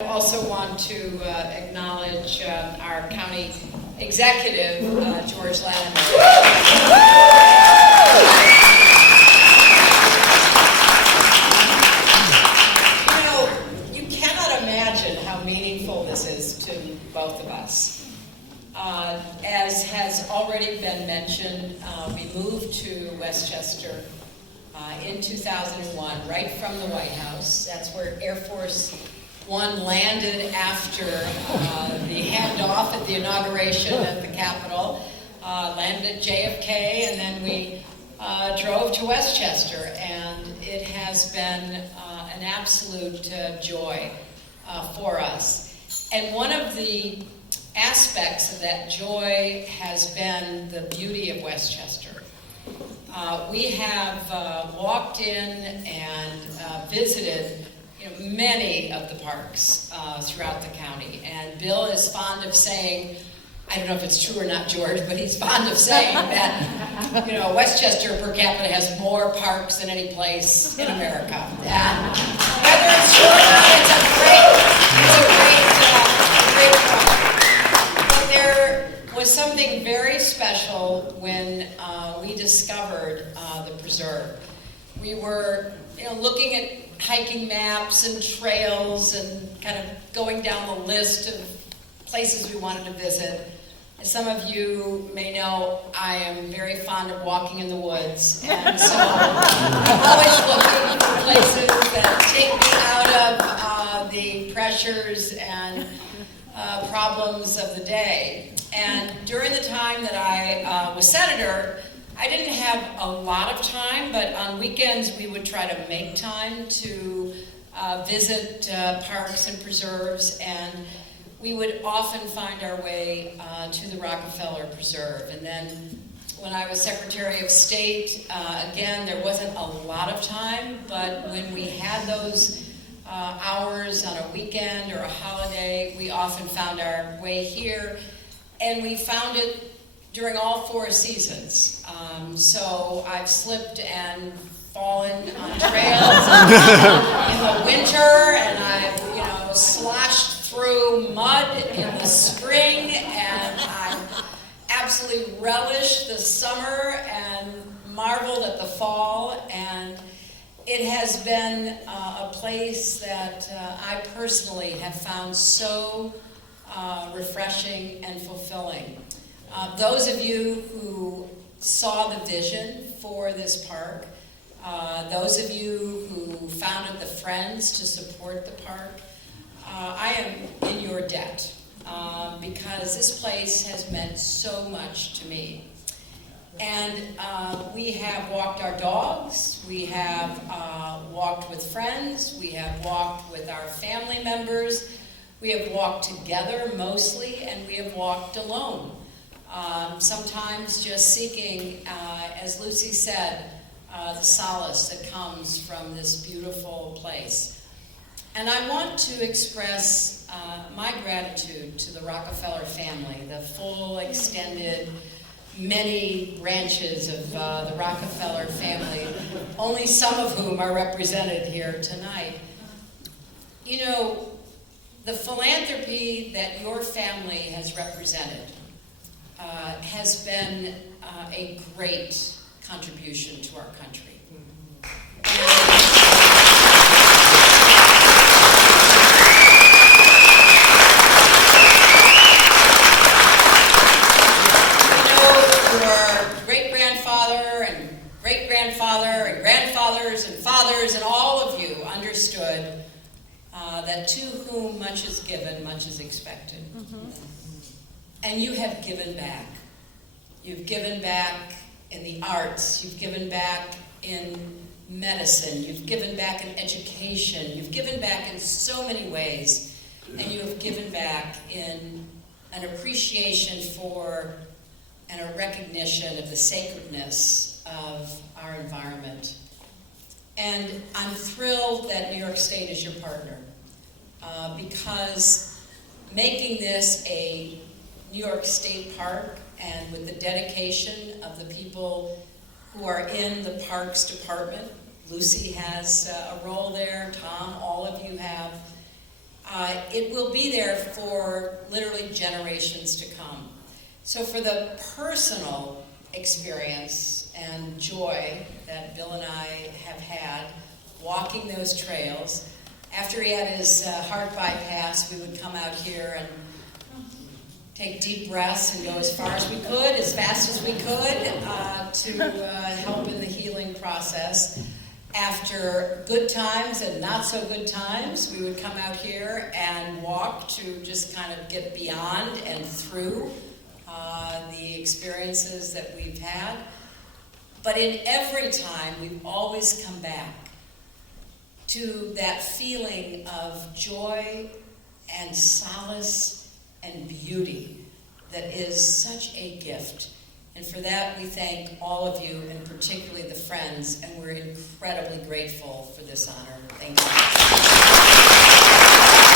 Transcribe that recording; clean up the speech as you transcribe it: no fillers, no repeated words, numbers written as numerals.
I also want to acknowledge our county executive, George Lanham. You know, you cannot imagine how meaningful this is to both of us. As has already been mentioned, we moved to Westchester in 2001, right from the White House. That's where Air Force One landed after the handoff at the inauguration at the Capitol, landed at JFK, and then we drove to Westchester, and it has been an absolute joy for us. And one of the aspects of that joy has been the beauty of Westchester. We have walked in and visited many of the parks throughout the county. And Bill is fond of saying, I don't know if it's true or not, George, but he's fond of saying that, Westchester per capita has more parks than any place in America. And whether it's true or not, it's a great point. But there was something very special when we discovered the preserve. We were, looking at hiking maps and trails and kind of going down the list of places we wanted to visit. As some of you may know, I am very fond of walking in the woods, and so I'm always looking for places that take me out of the pressures and problems of the day. And during the time that I was senator, I didn't have a lot of time, but on weekends we would try to make time to visit parks and preserves, and we would often find our way to the Rockefeller Preserve. And then when I was Secretary of State, again, there wasn't a lot of time, but when we had those hours on a weekend or a holiday, we often found our way here, and we found it during all 4 seasons. So I've slipped and fallen on trails in the winter, and I've sloshed through mud in the spring, and I absolutely relished the summer and marveled at the fall. And it has been a place that I personally have found so refreshing and fulfilling. Those of you who saw the vision for this park, those of you who founded the Friends to support the park, I am in your debt because this place has meant so much to me. And we have walked our dogs, we have walked with friends, we have walked with our family members, we have walked together mostly, and we have walked alone. Sometimes just seeking, as Lucy said, the solace that comes from this beautiful place. And I want to express my gratitude to the Rockefeller family, the full, extended, many branches of the Rockefeller family, only some of whom are represented here tonight. The philanthropy that your family has represented has been a great contribution to our country. Your great-grandfather and great-grandfather and grandfathers and fathers and all of you understood that to whom much is given, much is expected. Mm-hmm. And you have given back. You've given back in the arts. You've given back in medicine. You've given back in education. You've given back in so many ways. And you have given back in an appreciation for and a recognition of the sacredness of our environment. And I'm thrilled that New York State is your partner because making this a New York State Park, and with the dedication of the people who are in the Parks Department. Lucy has a role there, Tom, all of you have. it will be there for literally generations to come. So for the personal experience and joy that Bill and I have had walking those trails, after he had his heart bypass, we would come out here and take deep breaths and go as far as we could, as fast as we could, to help in the healing process. After good times and not so good times, we would come out here and walk to just kind of get beyond and through the experiences that we've had. But in every time, we've always come back to that feeling of joy and solace and beauty that is such a gift. And for that, we thank all of you, and particularly the friends, and we're incredibly grateful for this honor. Thank you.